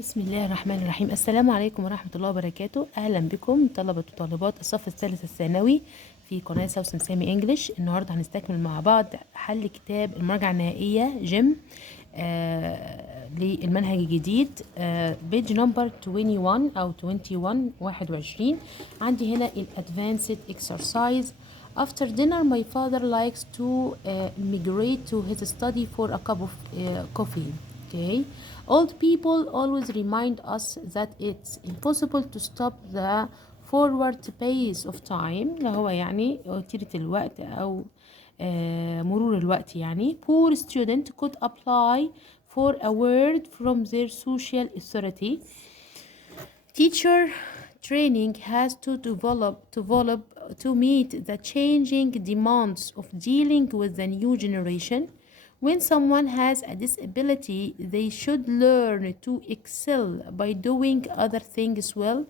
بسم الله الرحمن الرحيم. السلام عليكم ورحمة الله وبركاته. أهلا بكم طلبة وطالبات الصف الثالث الثانوي في قناة سوسن سامي انجلش. النهاردة هنستكمل مع بعض حل كتاب المراجعة النهائية جيم للمنهج الجديد، بيج نمبر 21 أو 21. عندي هنا الادفانسد اكسرسايز. After dinner, my father likes to migrate to his study for a cup of coffee. Okay. Old people always remind us that it's impossible to stop the forward pace of time، اللي هو يعني وتيرة الوقت أو مرور الوقت يعني. Poor student could apply for a word from their social authority. Teacher training has to develop to meet the changing demands of dealing with the new generation. When someone has a disability, they should learn to excel by doing other things well.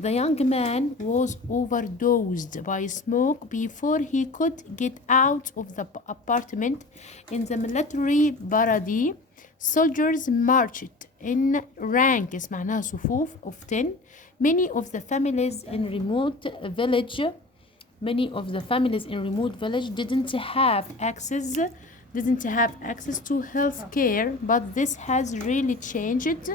The young man was overdosed by smoke before he could get out of the apartment. In the military parade, soldiers marched in ranks معناها صفوف of 10. Many of the families in remote village didn't have access to health care, but this has really changed.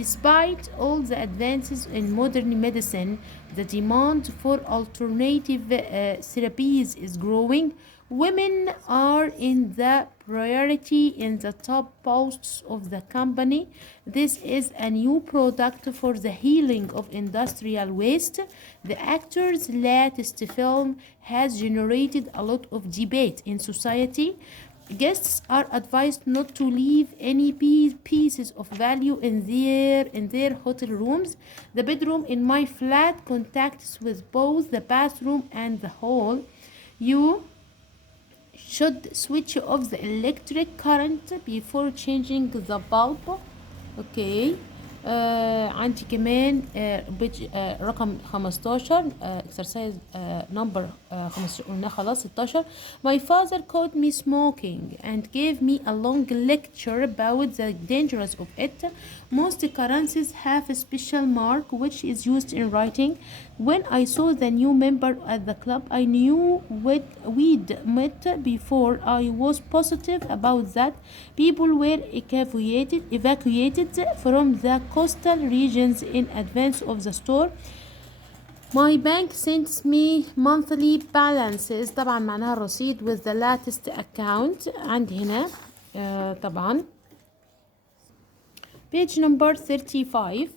Despite all the advances in modern medicine, the demand for alternative therapies is growing. Women are in the priority in the top posts of the company. This is a new product for the healing of industrial waste. The actor's latest film has generated a lot of debate in society. Guests are advised not to leave any pieces of value in their hotel rooms. The bedroom in my flat contacts with both the bathroom and the hall. You should switch off the electric current before changing the bulb. Okay. عندي كمان بيج رقم 15 exercise number 15 قلنا خلاص 16. My father caught me smoking and gave me a long lecture about the dangers of it. Most currencies have a special mark which is used in writing. When I saw the new member at the club, I knew we'd met before. I was positive about that. People were evacuated from the coastal regions in advance of the store. My bank sends me monthly balances، طبعا معناها الرصيد with the latest account. عندي هنا طبعا page number 35.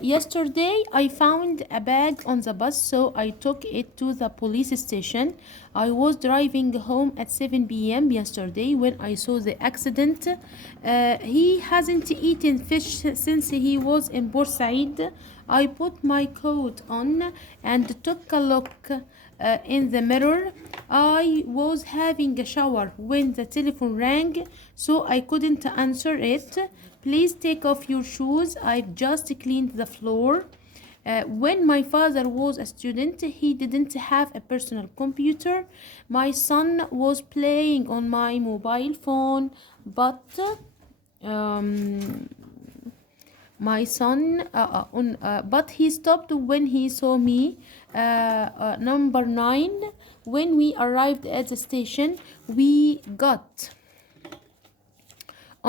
Yesterday I found a bag on the bus, so I took it to the police station. I was driving home at 7 p.m. yesterday when I saw the accident. He hasn't eaten fish since he was in Bursaid. I put my coat on and took a look in the mirror. I was having a shower when the telephone rang, so I couldn't answer it. Please take off your shoes. I've just cleaned the floor. When my father was a student, he didn't have a personal computer. My son was playing on my mobile phone, but but he stopped when he saw me. Number 9. When we arrived at the station, we got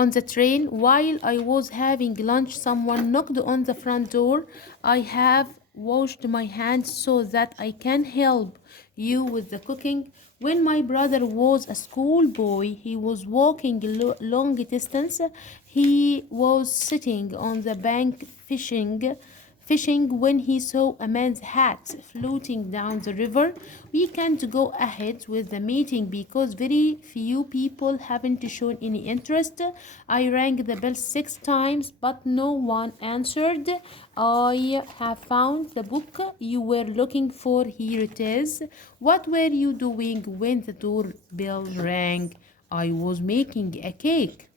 on the train. While I was having lunch, someone knocked on the front door. I have washed my hands so that I can help you with the cooking. When my brother was a schoolboy, he was walking long distance. He was sitting on the bank fishing when he saw a man's hat floating down the river. We can't go ahead with the meeting because very few people haven't shown any interest. I rang the bell 6 times, but no one answered. I have found the book you were looking for. Here it is. What were you doing when the doorbell rang? I was making a cake.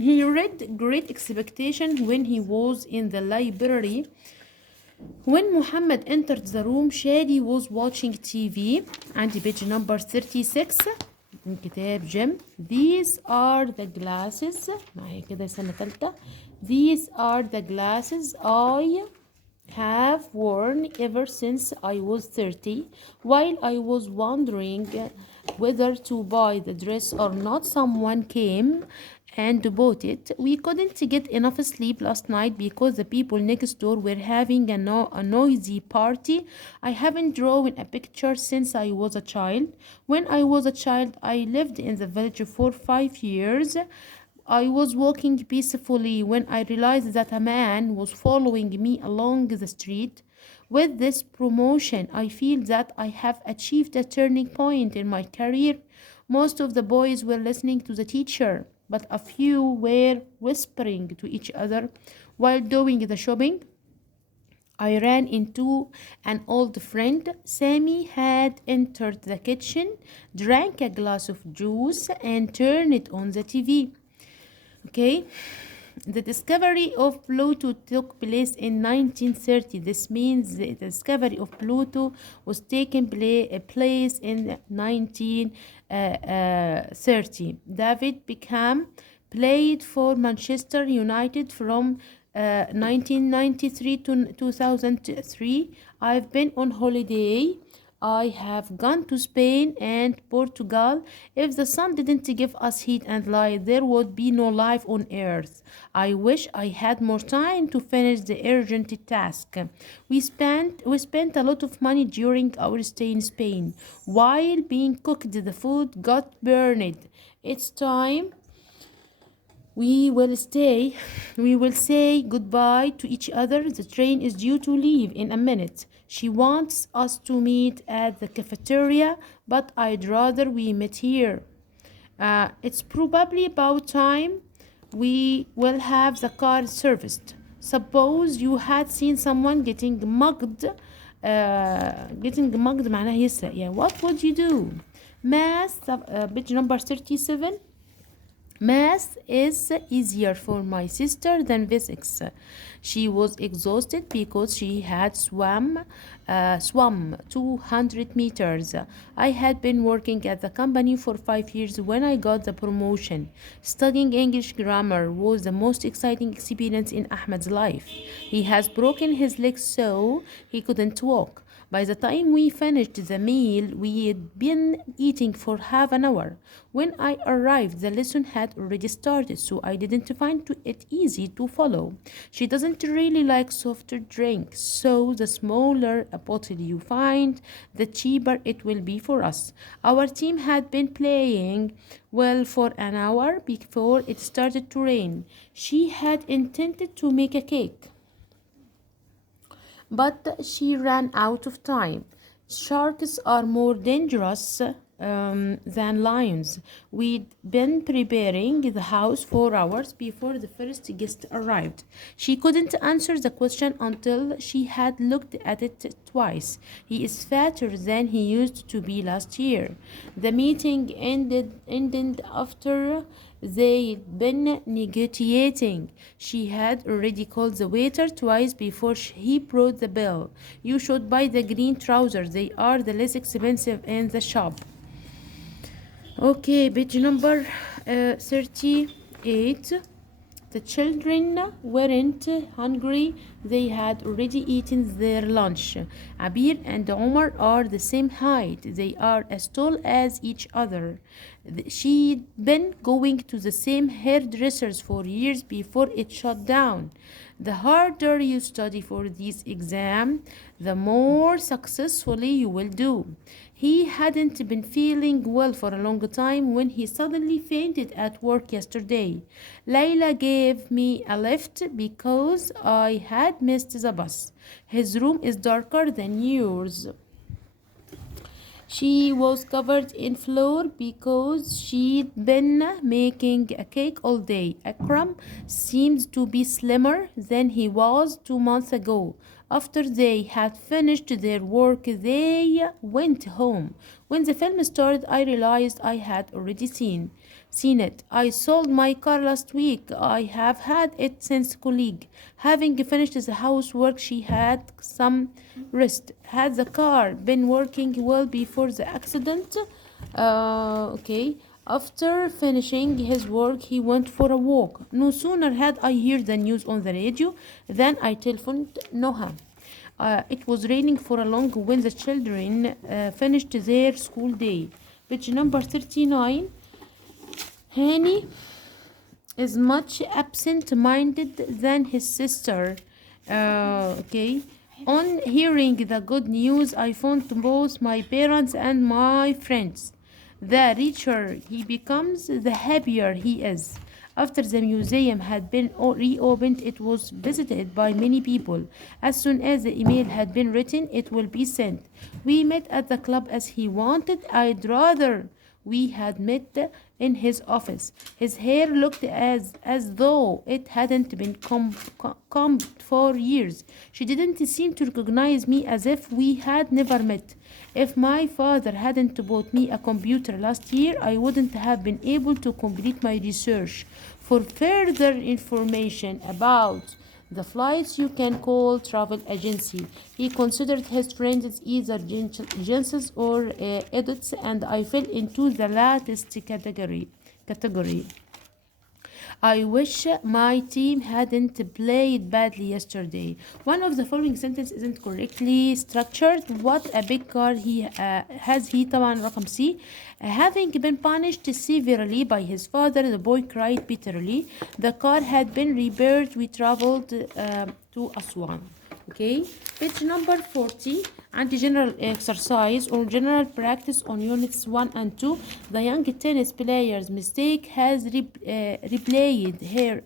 He read Great Expectation when he was in the library. When Muhammad entered the room, Shadi was watching TV. عندي page number 36 من كتاب جيم. These are the glasses. معايا كده سنة ثالثة. These are the glasses I have worn ever since I was 30. While I was wondering whether to buy the dress or not, someone came and bought it. We couldn't get enough sleep last night because the people next door were having a noisy party. I haven't drawn a picture since I was a child. When I was a child, I lived in the village for 5 years. I was walking peacefully when I realized that a man was following me along the street. With this promotion, I feel that I have achieved a turning point in my career. Most of the boys were listening to the teacher, but a few were whispering to each other while doing the shopping. I ran into an old friend. Sammy had entered the kitchen, drank a glass of juice, and turned it on the TV. Okay, the discovery of Pluto took place in 1930. This means the discovery of Pluto was taking place in 1930. David Beckham played for Manchester United from 1993 to 2003. I've been on holiday. I have gone to Spain and Portugal. If the sun didn't give us heat and light, there would be no life on earth. I wish I had more time to finish the urgent task. We spent a lot of money during our stay in Spain. While being cooked, the food got burned. It's time we will stay. We will say goodbye to each other. The train is due to leave in a minute. She wants us to meet at the cafeteria, but I'd rather we meet here. It's probably about time we will have the car serviced. Suppose you had seen someone getting mugged. Getting mugged معناها يسرق. Yeah, what would you do? Math, page number 37. Math is easier for my sister than physics. She was exhausted because she had swum 200 meters. I had been working at the company for 5 years when I got the promotion. Studying English grammar was the most exciting experience in Ahmed's life. He has broken his leg so he couldn't walk. By the time we finished the meal, we had been eating for half an hour. When I arrived, the lesson had already started, so I didn't find it easy to follow. She doesn't really like soft drinks, so the smaller a bottle you find, the cheaper it will be for us. Our team had been playing well for an hour before it started to rain. She had intended to make a cake, but she ran out of time. Sharks are more dangerous than lions. We'd been preparing the house for hours before the first guest arrived. She couldn't answer the question until she had looked at it twice. He is fatter than he used to be last year. The meeting ended after they'd been negotiating. She had already called the waiter twice before he brought the bill. You should buy the green trousers. They are the less expensive in the shop. Okay, page number 38. The children weren't hungry. They had already eaten their lunch. Abir and Omar are the same height. They are as tall as each other. She'd been going to the same hairdressers for years before it shut down. The harder you study for this exam, the more successfully you will do. He hadn't been feeling well for a long time when he suddenly fainted at work yesterday. Layla gave me a lift because I had missed the bus. His room is darker than yours. She was covered in flour because she'd been making a cake all day. Akram seemed to be slimmer than he was 2 months ago. After they had finished their work, they went home. When the film started, I realized I had already seen it. I sold my car last week. I have had it since colleague. Having finished the housework, she had some rest. Had the car been working well before the accident? Okay. After finishing his work, he went for a walk. No sooner had I heard the news on the radio than I telephoned Noha. It was raining for a long when the children finished their school day. Page number 39. Hani is much absent-minded than his sister. Okay. On hearing the good news, I phoned both my parents and my friends. The richer he becomes, the happier he is. After the museum had been reopened, it was visited by many people. As soon as the email had been written, it will be sent. We met at the club as he wanted. I'd rather we had met in his office. His hair looked as though it hadn't been combed for years. She didn't seem to recognize me, as if we had never met. If my father hadn't bought me a computer last year, I wouldn't have been able to complete my research. For further information about the flights, you can call travel agency. He considered his friends either agencies or edits, and I fell into the latest category. I wish my team hadn't played badly yesterday. One of the following sentences isn't correctly structured. What a big car he has he. طبعا رقم C. Having been punished severely by his father, the boy cried bitterly. The car had been repaired. We traveled to Aswan. Okay, page number 40. And general exercise or general practice on units 1 and 2. The young tennis player's mistake has replayed her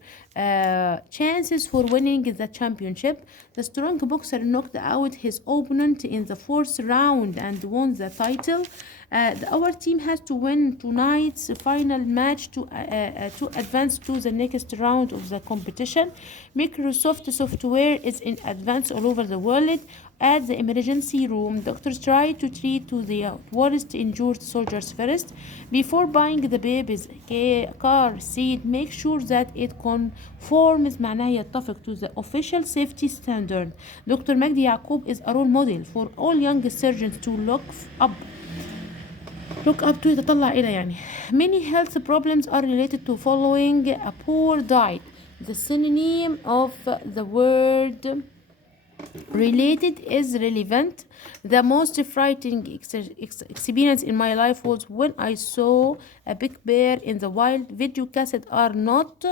chances for winning the championship. The strong boxer knocked out his opponent in the fourth round and won the title. Our team has to win tonight's final match to advance to the next round of the competition. Microsoft software is in advance all over the world. At the emergency room, doctors try to treat the worst injured soldiers first. Before buying the baby's car seat, make sure that it conforms معناها يتفق to the official safety standard. Dr. Magdi Yaqub is a role model for all young surgeons to look up to يتطلع إلى يعني. Many health problems are related to following a poor diet. The synonym of the word related is relevant. The most frightening experience in my life was when I saw a big bear in the wild. Video cassettes are not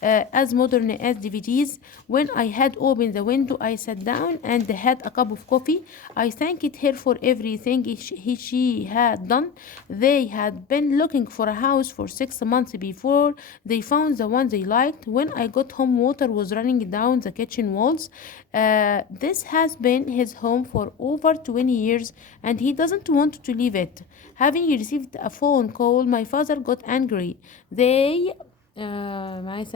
as modern as DVDs. When I had opened the window, I sat down and had a cup of coffee. I thanked her for everything she had done. They had been looking for a house for 6 months before they found the one they liked. When I got home, water was running down the kitchen walls. This has been his home for over 20 years and he doesn't want to leave it. Having received a phone call, my father got angry. They asked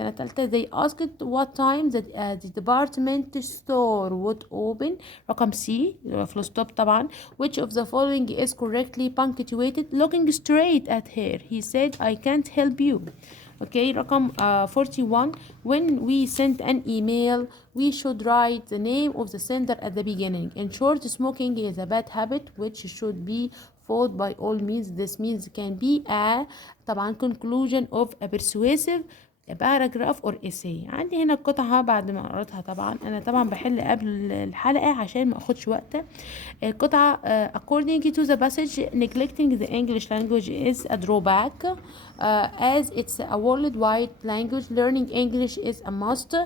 what time the department store would open. رقم C full stop طبعا. Which of the following is correctly punctuated? Looking straight at her, he said, I can't help you. Okay, رقم 41. When we send an email, we should write the name of the sender at the beginning. In short, smoking is a bad habit which should be fought by all means. This means can be a طبعا conclusion of a persuasive paragraph or essay. عندي هنا القطعة بعد ما قرأتها. طبعا أنا طبعا بحل قبل الحلقة عشان ما أخدش وقت. القطعة according to the passage, neglecting the English language is a drawback. As it's a worldwide language, learning English is a must.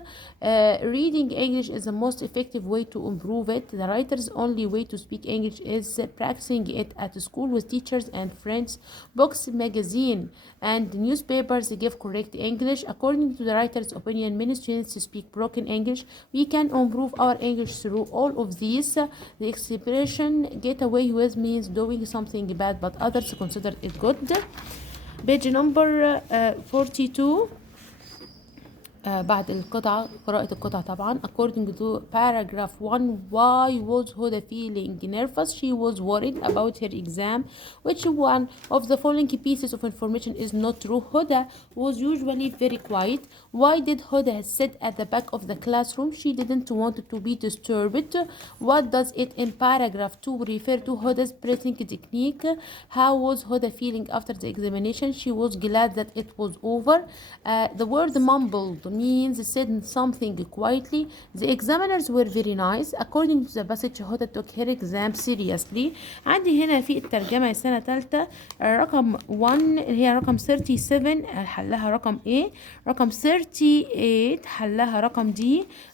Reading English is the most effective way to improve it. The writer's only way to speak English is practicing it at school with teachers and friends. Books, magazine, and newspapers give correct English. According to the writer's opinion, many students speak broken English. We can improve our English through all of these. The expression get away with means doing something bad but others consider it good. Page number 42. بعد القطعة قراءة القطعة طبعا. According to paragraph 1, why was Huda feeling nervous? She was worried about her exam. Which one of the following pieces of information is not true? Huda was usually very quiet. Why did Huda sit at the back of the classroom? She didn't want to be disturbed. What does it in paragraph 2 refer to? Huda's breathing technique. How was Huda feeling after the examination? She was glad that it was over. The word mumbled means said something quietly. The examiners were very nice. According to the passage, Huda took her exam seriously. عندي هنا في الترجمة السنة ثالثة رقم 1 اللي هي رقم 37 حلها رقم A، رقم 38 حلها رقم D،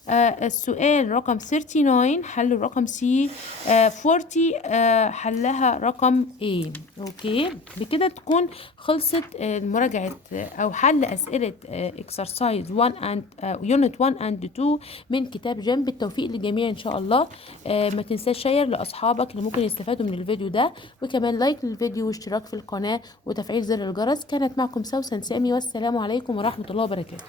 السؤال رقم 39 حله رقم C، 40 حلها رقم A. اوكي، بكده تكون خلصت مراجعة او حل اسئلة exercise 1 and unit 1 and 2 من كتاب جنب. بالتوفيق للجميع ان شاء الله. ما تنساش شير لاصحابك اللي ممكن يستفادوا من الفيديو ده، وكمان لايك للفيديو واشتراك في القناة وتفعيل زر الجرس. كانت معكم سوسن سامي، والسلام عليكم ورحمة الله وبركاته.